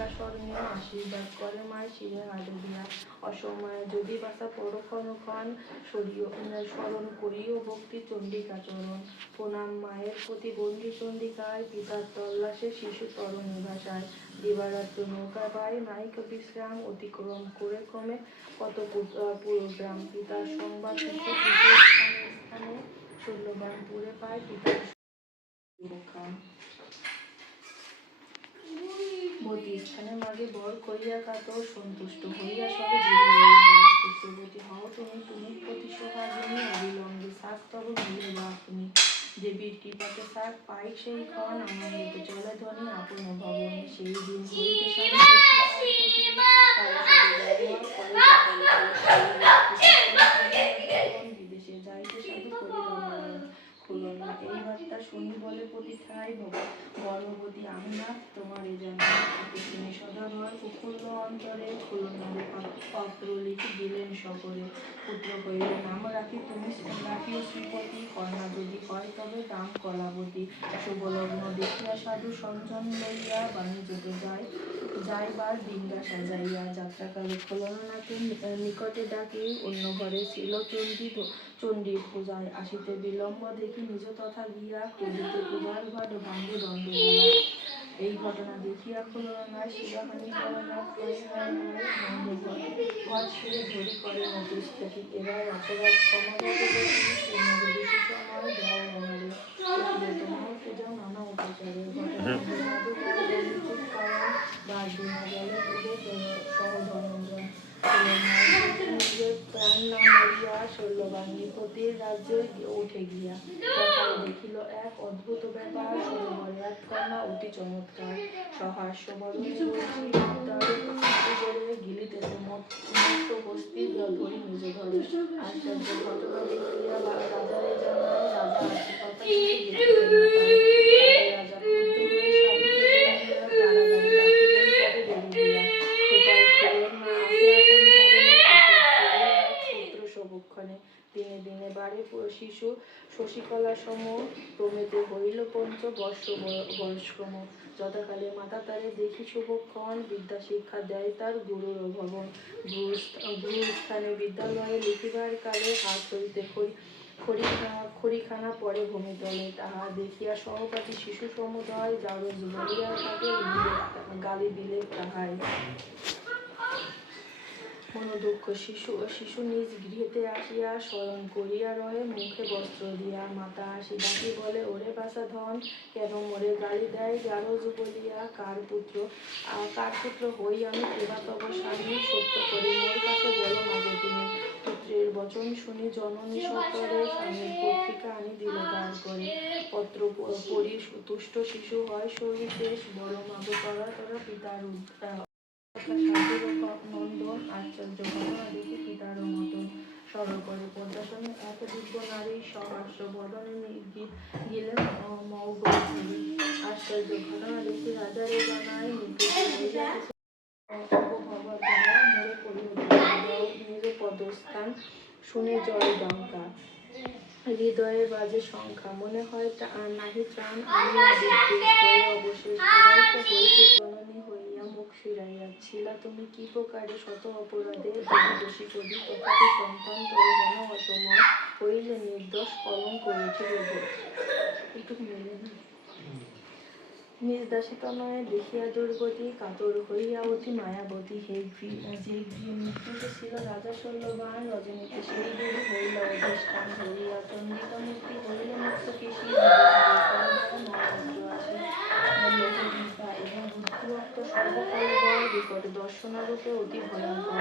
চন্ডিকা স্মরণীয় আশীর্বাদ করে মায়ের শিরে হাত দিয়া। অসময়ে যদি বাসা পরক্ষণ স্মরণ করিও ভক্তি চন্ডিকা চরণ। প্রণাম মায়ের প্রতি বন্দী চন্ডিকায়, পিতার তল্লাশে শিশু তরণী ভাষায়। দিবারাত্র নৌকা পায় নায়িক বিশ্রাম, অতিক্রম করে ক্রমে কত পুরোগ্রাম। পিতার সংবাদ স্থানে স্থানে শূন্যবান পুরে পায় পিতার সুরক্ষা। বতী স্থানে মাগে বর করিয়া কাতর, সন্তুষ্ট হইয়া সবে পুত্রবতী হও তুমি, তুমি প্রতি সোহাগিনী। অবিলম্বে শাক তব মিলে বা তুমি, দেবীর কৃপাতে শাক পাই সেই ক্ষণ। আনন্দিত চলে ধ্বনি আপন ভবন, সেই দিন হইতে বিদেশে যাইতে সাধু করিলাম খুলন না। এই বার্তা শুনি বলে প্রতি ঠাই গর্ভবতী আমি না তোমারে জানাই। শুনি সদানয় উৎফুল্ল অন্তরে, খুলনারে পত্র লিখি দিলেন সকলে। পুত্র হইলে নাম রাখি তুমি রাখিও শ্রীপতি, কন্যা যদি হয় তবে দাম কলাবতী। শুভলগ্ন দেখিয়া সাধু সঞ্জন লইয়া, বাণিজ্যতে যাইবার ডিঙ্গা সাজাইয়া। যাত্রাকালে খুলনাকে নিকটে ডাকি, অন্য ঘরে ছিল চণ্ডীর পূজায়। আসিতে বিলম্ব দেখি নিজ তথা গিয়া, করিতে পূজার ঘট ভাঙ্গে দণ্ড দিয়া। এই ঘটনা দেখিয়া খুলনায় শিরহানি করোনা ঘট শিরে ধরি করে নোটিশ থাকি। এবার অপরাধ ক্ষমা ভগবতী, শিশু আমার দেওয়া মহারে তোমার পূজা নানা উপচারে। ঘটনা কারণ বাদ দিনা গেলে সহ ধনঞ্জন। নিজের প্রাণ নাম লইয়া শৈলবাঙ্গীপতির রাজ্যে উঠে গিয়া, তখন দেখিল এক অদ্ভুত ব্যাপার। সরোবরে এক কন্যা অতি চমৎকার, সহাস্য বরণে গিলিতেছে মস্ত হস্তি ধরি নিজ ধরে। আশ্চর্য ঘটনা দেখিয়া রাজারে জানায়, রাজা আসি কথা রাজা ক্রুদ্ধ হয়ে সাধুকে বলিয়া কারাগারে রাখিলেন কবে দেবী দিয়া। সেটাই খুলন না আসে আপন ভবনে, পুত্র সবক্ষণে। দিনে দিনে বাড়ে শিশু শশীকলা সম, ক্রমেতে হইল পঞ্চ বয়স্কম। যথাকালে মাতা তারে দেখি শুভক্ষণ, বিদ্যা শিক্ষা দেয় তার গুরুর ভবন। গুরুস্থানে বিদ্যালয়ে লিখিবার কালে, হাত হইতে খড়িখানা পড়ে ভূমিতলে। তাহা দেখিয়া সহপাঠী শিশু সমুদয় জারজ বলিয়া তাকে গালি দিলে তাহাই। মনোদুঃখ শিশু নিজ গৃহেতে আসিয়া শয়ন করিয়া রহে মুখে বস্ত্র দিয়া। মাতা আসি ডাকি বলে, ওরে বাছা ধন, কেন মোরে গালি দেয় জারজ বলিয়া? কার পুত্র হই আমি, কেবা তব স্বামী? সত্য করে মোর কাছে বলো মাগো তুমি। পুত্রের বচন শুনি জননী সত্তরে, স্বামীর পত্রিকা আনি দিল তার করে। পত্র পড়ি তুষ্ট শিশু হয় সবিশেষ, বড় মাগো তোরা পিতার নন্দন। আশ্চর্য ঘটনা দেখি পিতার মতন, সরল করে পদ্মাসনে এক দিব্য নারী, সহাস্য বদনে গিলেন মৌগ ধরি। আশ্চর্য ঘটনা দেখি রাজারে জানায়, মোরে করিল নিজ পদস্থান শুনে জয় ডঙ্কা। হৃদয়ে বাজে সংখ্যা, মনে হয় নাহি ত্রাণ আনিয়া বিদ্বেষ হয়ে অবশেষ হারাইতে হইবে জননী হইয়া মুখ ফিরাইয়া। ছিলা তুমি কি প্রকারে শত অপরাধে দোষী কবি, তথাপি সন্তান তর যেন অসময় হইলে নির্দোষ কলঙ্ক উঠিবে ভোর। এটুকু মিলে না। নিজ দাসীতনয়ে দেখিয়া দুর্গতি, কাতর হইয়া অতি মায়াবতী। যে মৃত্যুতে ছিল রাজা শৈলবান, রজনীতে সেই দেবী হইল অধিষ্ঠান। ধরিয়া চণ্ডিকা মূর্তি হইল মুক্ত কেশী, এবং বুদ্ধিমত্ত সর্বকালবর বিকট দর্শনারূপে অতি ভয়ঙ্কর।